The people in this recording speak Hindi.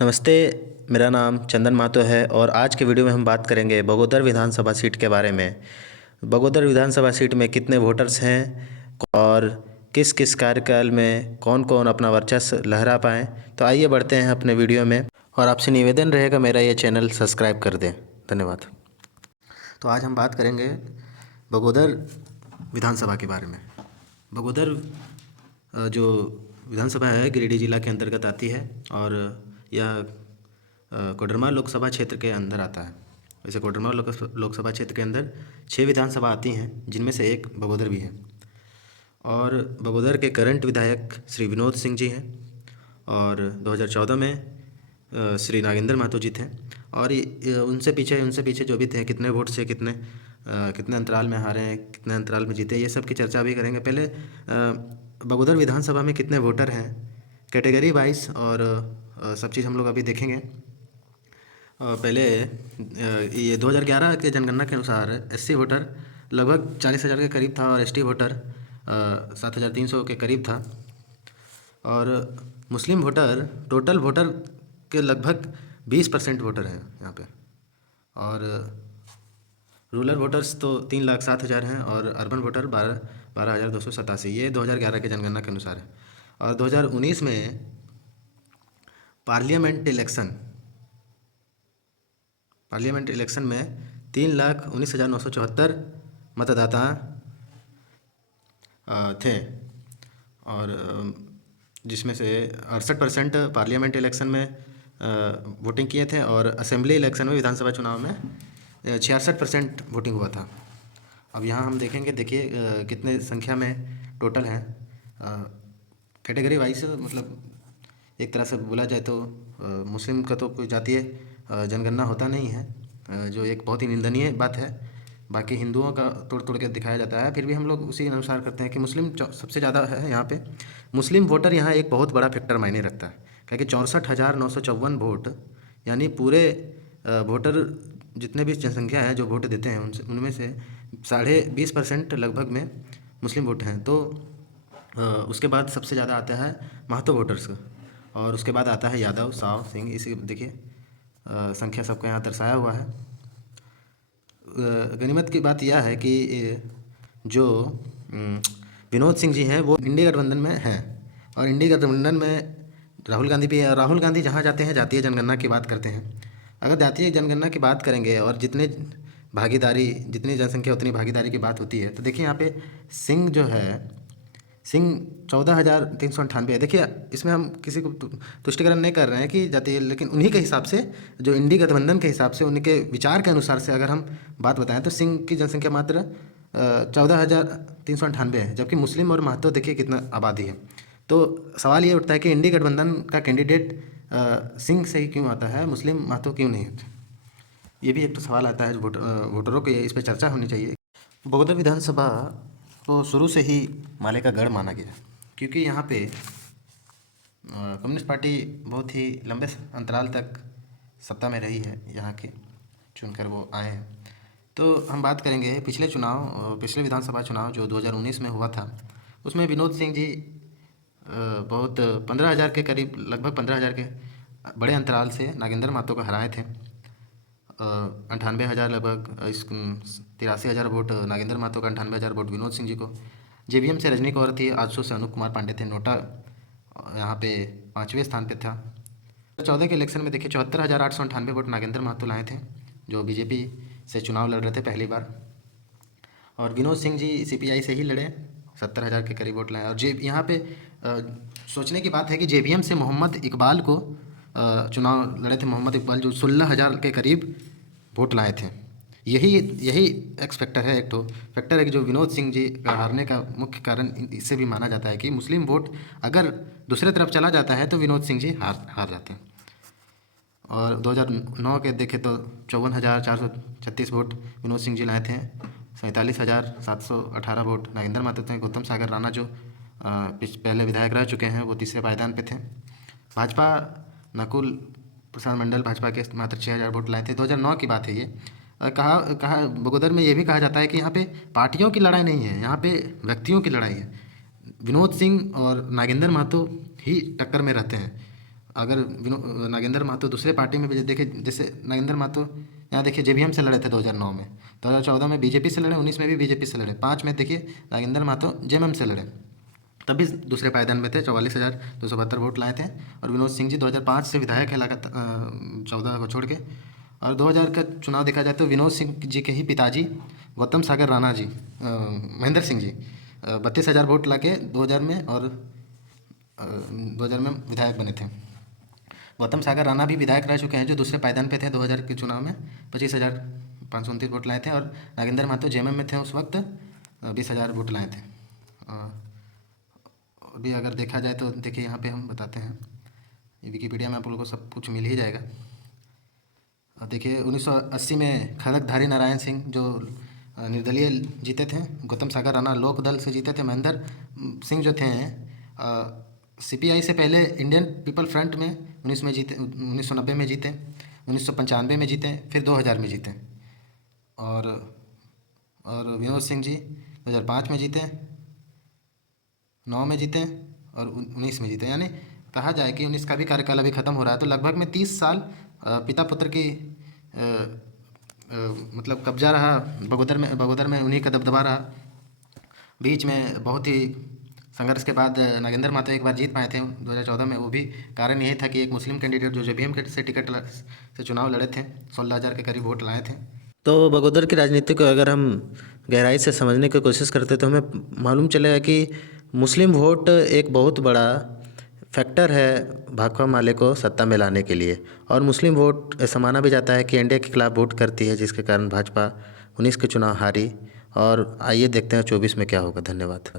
नमस्ते। मेरा नाम चंदन महतो है और आज के वीडियो में हम बात करेंगे बगोदर विधानसभा सीट के बारे में। बगोदर विधानसभा सीट में कितने वोटर्स हैं और किस किस कार्यकाल में कौन कौन अपना वर्चस्व लहरा पाएँ। तो आइए बढ़ते हैं अपने वीडियो में और आपसे निवेदन रहेगा मेरा ये चैनल सब्सक्राइब कर दें। धन्यवाद। तो आज हम बात करेंगे बगोदर विधानसभा के बारे में। बगोदर जो विधानसभा है गिरिडीह जिला के अंतर्गत आती है और यह कोडरमा लोकसभा क्षेत्र के अंदर आता है। वैसे कोडरमा लोकसभा क्षेत्र के अंदर 6 विधानसभा आती हैं, जिनमें से एक बगोदर भी है। और बगोदर के करंट विधायक श्री विनोद सिंह जी हैं और 2014 में श्री नागेंद्र महतो जी थे। और उनसे पीछे जो भी थे, कितने वोट से कितने अंतराल में हारे हैं, कितने अंतराल में जीते, ये सब की चर्चा भी करेंगे। पहले बगोदर विधानसभा में कितने वोटर हैं कैटेगरी वाइज और सब चीज़ हम लोग अभी देखेंगे। पहले ये 2011 के जनगणना के अनुसार एससी वोटर लगभग 40,000 के करीब था और एसटी वोटर 7,300 के करीब था। और मुस्लिम वोटर टोटल वोटर के लगभग 20% वोटर हैं यहाँ पे। और रूरल वोटर्स तो 3,07,000 हैं और अर्बन वोटर 12,287। ये 2011 के जनगणना के अनुसार है। और 2019 में पार्लियामेंट इलेक्शन में 3,19,974 मतदाता थे। और जिसमें से 68% पार्लियामेंट इलेक्शन में वोटिंग किए थे और असेंबली इलेक्शन में विधानसभा चुनाव में 66% वोटिंग हुआ था। अब यहाँ हम देखेंगे, देखिए कितने संख्या में टोटल हैं कैटेगरी वाइज। मतलब एक तरह से बोला जाए तो मुस्लिम का तो कोई जातीय जनगणना होता नहीं है, जो एक बहुत ही निंदनीय बात है। बाकी हिंदुओं का तोड़ तोड़ के दिखाया जाता है, फिर भी हम लोग उसी अनुसार करते हैं कि मुस्लिम सबसे ज़्यादा है यहाँ पे। मुस्लिम वोटर यहाँ एक बहुत बड़ा फैक्टर मायने रखता है, क्योंकि 64,954 वोट, यानी पूरे वोटर जितने भी जनसंख्या है जो वोट देते हैं उनमें से 20.5% लगभग में मुस्लिम वोट हैं। तो उसके बाद सबसे ज़्यादा आता है महतो वोटर्स और उसके बाद आता है यादव, साव, सिंह। इसी देखिए संख्या सबका यहाँ दर्शाया हुआ है। गनीमत की बात यह है कि जो विनोद सिंह जी हैं वो इंडिया गठबंधन में हैं और इंडिया गठबंधन में राहुल गांधी भी है। राहुल गांधी जहाँ जाते हैं जातीय जनगणना की बात करते हैं। अगर जातीय जनगणना की बात करेंगे और जितनी जनसंख्या उतनी भागीदारी की बात होती है, तो देखिए यहाँ पे सिंह जो है, सिंह 14,398 है। देखिए इसमें हम किसी को तुष्टिकरण नहीं कर रहे हैं कि जातीय, लेकिन उन्हीं के हिसाब से, जो इंडी गठबंधन के हिसाब से, उनके विचार के अनुसार से अगर हम बात बताएं तो सिंह की जनसंख्या मात्र 14,398 है, जबकि मुस्लिम और महतो देखिए कितना आबादी है। तो सवाल ये उठता है कि इंडी गठबंधन का कैंडिडेट सिंह से ही क्यों आता है, मुस्लिम महतो क्यों नहीं होते। ये भी एक तो सवाल आता है, वोटरों को इस पर चर्चा होनी चाहिए। बगोदर विधानसभा तो शुरू से ही माले का गढ़ माना गया, क्योंकि यहाँ पे कम्युनिस्ट पार्टी बहुत ही लंबे अंतराल तक सत्ता में रही है, यहाँ के चुनकर वो आए हैं। तो हम बात करेंगे पिछले विधानसभा चुनाव जो 2019 में हुआ था, उसमें विनोद सिंह जी बहुत 15,000 के करीब, लगभग 15,000 के बड़े अंतराल से नागेंद्र महतो को हराए थे। 98,000 लगभग 83,000 वोट नागेंद्र महतो का, 98,000 वोट विनोद सिंह जी को। जेवीएम से रजनी कौर थी, आजसू से अनूप कुमार पांडे थे। नोटा यहाँ पे 5वें स्थान पे था। 2014 के इलेक्शन में देखिए 74,898 वोट नागेंद्र महतो लाए थे, जो बीजेपी से चुनाव लड़ रहे थे पहली बार। और विनोद सिंह जी सीपीआई से ही लड़े, 70,000 के करीब वोट लाए। और यहाँ पे सोचने की बात है कि जेवीएम से मोहम्मद इकबाल को चुनाव लड़े थे। मोहम्मद इकबाल जो 16,000 के करीब वोट लाए थे। यही एक्स फैक्टर है, एक तो फैक्टर है कि जो विनोद सिंह जी का हारने का मुख्य कारण इससे भी माना जाता है कि मुस्लिम वोट अगर दूसरे तरफ चला जाता है तो विनोद सिंह जी हार जाते हैं। और 2009 के देखें तो 54,436 वोट विनोद सिंह जी लाए थे। 47,718 वोट नागेंद्र महतो थे। गौतम सागर राणा जो पहले विधायक रह चुके हैं, वो तीसरे पायदान पे थे। भाजपा नकुल प्रसाद मंडल भाजपा के मात्र 6,000 वोट लाए थे। 2009 की बात है ये। कहा बगोदर में ये भी कहा जाता है कि यहाँ पे पार्टियों की लड़ाई नहीं है, यहाँ पे व्यक्तियों की लड़ाई है। विनोद सिंह और नागेंद्र महतो ही टक्कर में रहते हैं। अगर नागेंद्र महतो दूसरे पार्टी में भी देखिए, जैसे नागेंद्र महतो यहाँ देखिए जेबीएम से लड़े थे 2009 में, 2014 में बीजेपी से लड़े, 19 में भी बीजेपी से लड़े, 5 में देखिए नागेंद्र महतो जेएमएम से लड़े, तब भी दूसरे पायदान में थे, 44,272 वोट लाए थे। और विनोद सिंह जी 2005 से विधायक है लगातार, 14 को छोड़ के। और 2000 का चुनाव देखा जाए तो विनोद सिंह जी के ही पिताजी गौतम सागर राणा जी, महेंद्र सिंह जी 32,000 वोट ला के 2000 में, और 2000 में विधायक बने थे। गौतम सागर राणा भी विधायक रह चुके हैं जो दूसरे पायदान पे थे 2000 के चुनाव में, 25,529 वोट लाए थे। और नागेंद्र महतो जेएमएम में थे उस वक्त, 20,000 वोट लाए थे। अभी अगर देखा जाए तो देखिए यहाँ पे हम बताते हैं, विकिपीडिया में आप लोगों को सब कुछ मिल ही जाएगा। अब देखिए 1980 में खड़गधारी नारायण सिंह जो निर्दलीय जीते थे, गौतम सागर राणा लोक दल से जीते थे, महेंद्र सिंह जो थे सीपीआई से पहले इंडियन पीपल फ्रंट में 1990 में जीते, 1995 में जीते, फिर 2000 में जीते। और विनोद सिंह जी 2005 में जीते, 9 में जीते और 19 में जीते। यानी कहा जाए कि 19 का भी कार्यकाल अभी ख़त्म हो रहा है, तो लगभग में 30 साल पिता पुत्र की मतलब कब्जा रहा बगोदर में उन्हीं का दबदबा रहा। बीच में बहुत ही संघर्ष के बाद नागेंद्र महतो एक बार जीत पाए थे 2014 में। वो भी कारण यही था कि एक मुस्लिम कैंडिडेट जो जेबीएम के से टिकट से चुनाव लड़े थे, 16,000 के करीब वोट लाए थे। तो बगोदर की राजनीति को अगर हम गहराई से समझने की कोशिश करते तो हमें मालूम चलेगा कि मुस्लिम वोट एक बहुत बड़ा फैक्टर है भाकपा माले को सत्ता में लाने के लिए। और मुस्लिम वोट ऐसा माना भी जाता है कि एनडीए के खिलाफ वोट करती है, जिसके कारण भाजपा 19 के चुनाव हारी। और आइए देखते हैं 24 में क्या होगा। धन्यवाद।